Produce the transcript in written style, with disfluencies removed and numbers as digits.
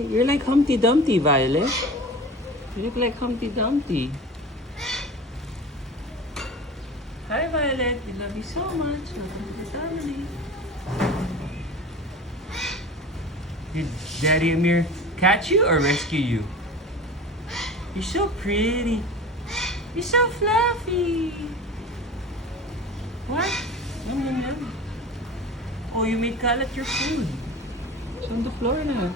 Hi. You're like Humpty Dumpty, Violet. You look like Humpty Dumpty. Hi, Violet. We love you so much. Welcome to the family. Did Daddy Amir catch you or rescue you? You're so pretty. You're so fluffy. What? Yum, yum, yum. Oh, you made kalat your food. It's on the floor na.